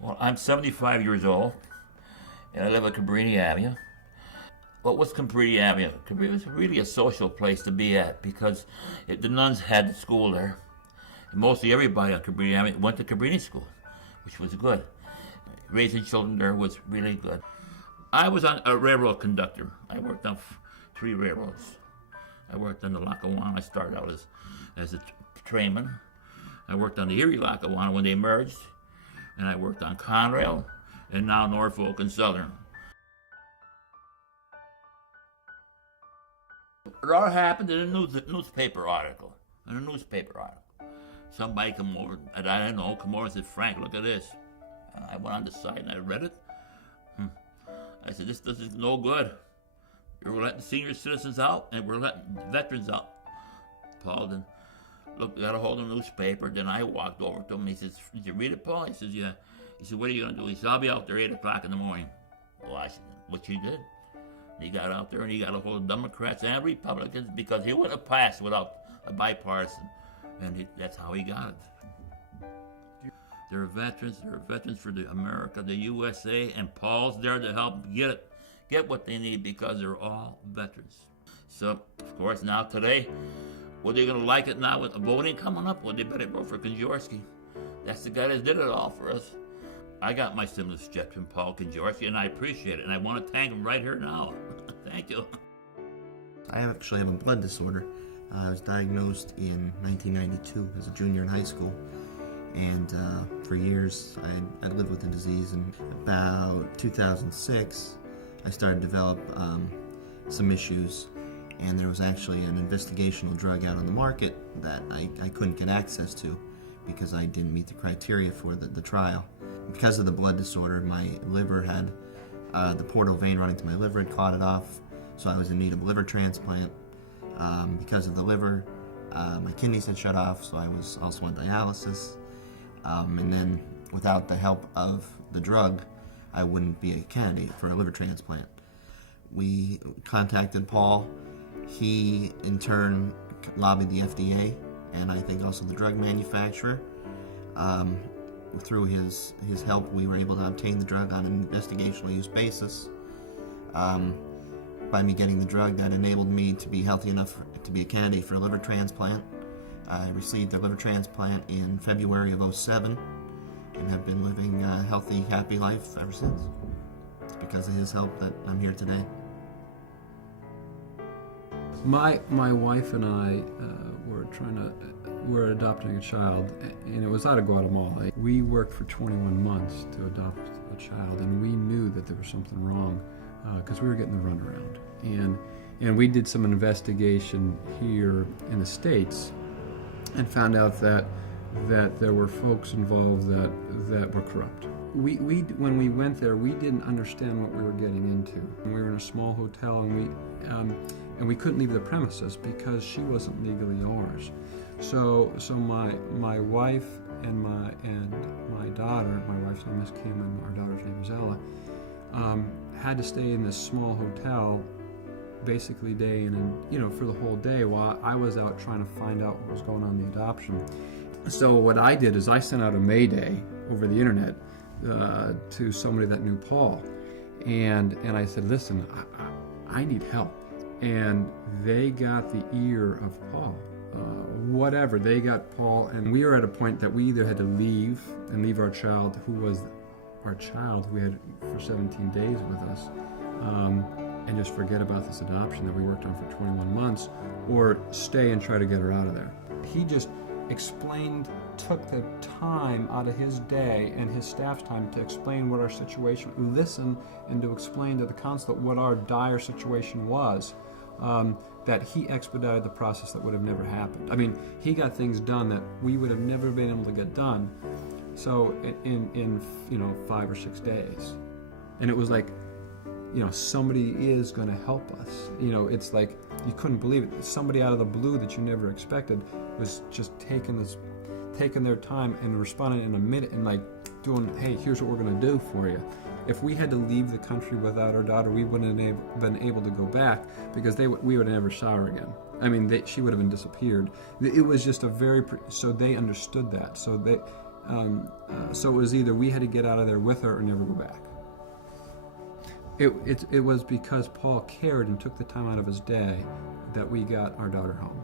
Well, I'm 75 years old, and I live at Cabrini Avenue. What was Cabrini Avenue? Cabrini was really a social place to be at because the nuns had the school there. And mostly everybody on Cabrini Avenue went to Cabrini School, which was good. Raising children there was really good. I was a railroad conductor. I worked on 3 railroads. I worked on the Lackawanna. I started out as a trainman. I worked on the Erie Lackawanna when they merged, and I worked on Conrail, and now Norfolk and Southern. It all happened in a newspaper article. Somebody come over, and I didn't know, come over and said, "Frank, look at this." And I went on the site and I read it. I said, this is no good. We're letting senior citizens out and we're letting veterans out. Paul then got a hold of the newspaper. Then I walked over to him. He says, "Did you read it, Paul?" He says, "Yeah." He said, "What are you going to do?" He said, "I'll be out there 8 o'clock in the morning." Well, I said, which he did. He got out there and he got a hold of Democrats and Republicans because he wouldn't have passed without a bipartisan. And that's how he got it. They're veterans for the America, the USA, and Paul's there to help get what they need because they're all veterans. So, of course, now today, whether you're going to like it now with the voting coming up, well, they better vote for Kanjorski. That's the guy that did it all for us. I got my stimulus check from Paul Kanjorski, and I appreciate it, and I want to thank him right here now. Thank you. I actually have a blood disorder. I was diagnosed in 1992 as a junior in high school, and for years I lived with the disease. And about 2006, I started to develop some issues, and there was actually an investigational drug out on the market that I couldn't get access to because I didn't meet the criteria for the trial. Because of the blood disorder, my liver had the portal vein running to my liver had clotted off, so I was in need of a liver transplant. Because of the liver, my kidneys had shut off, so I was also on dialysis. And then without the help of the drug, I wouldn't be a candidate for a liver transplant. We contacted Paul. He, in turn, lobbied the FDA, and I think also the drug manufacturer. Through his help, we were able to obtain the drug on an investigational use basis. By me getting the drug, that enabled me to be healthy enough to be a candidate for a liver transplant. I received a liver transplant in February of '07 and have been living a healthy, happy life ever since. It's because of his help that I'm here today. My wife and I we're adopting a child, and it was out of Guatemala. We worked for 21 months to adopt a child, and we knew that there was something wrong because we were getting the runaround. And we did some investigation here in the States and found out that there were folks involved that were corrupt. When we went there, we didn't understand what we were getting into. We were in a small hotel, and we couldn't leave the premises because she wasn't legally ours. So my wife and my daughter, my wife's name is Kim and our daughter's name is Ella, had to stay in this small hotel basically day in and for the whole day while I was out trying to find out what was going on in the adoption. So what I did is I sent out a Mayday over the internet to somebody that knew Paul, and I said, "Listen, I need help." And they got the ear of Paul. Whatever, they got Paul, and we were at a point that we either had to leave our child, who was our child we had for 17 days with us, and just forget about this adoption that we worked on for 21 months, or stay and try to get her out of there. He just took the time out of his day and his staff's time to explain what our situation, listen, and to explain to the consulate what our dire situation was. That he expedited the process that would have never happened. I mean, he got things done that we would have never been able to get done. So in 5 or 6 days, and it was like, somebody is going to help us. It's like you couldn't believe it. Somebody out of the blue that you never expected was just taking their time and responding in a minute and like doing, "Hey, here's what we're going to do for you." If we had to leave the country without our daughter, we wouldn't have been able to go back because we would have never saw her again. I mean, she would have been disappeared. It was just so they understood that. So So it was either we had to get out of there with her or never go back. It was because Paul cared and took the time out of his day that we got our daughter home.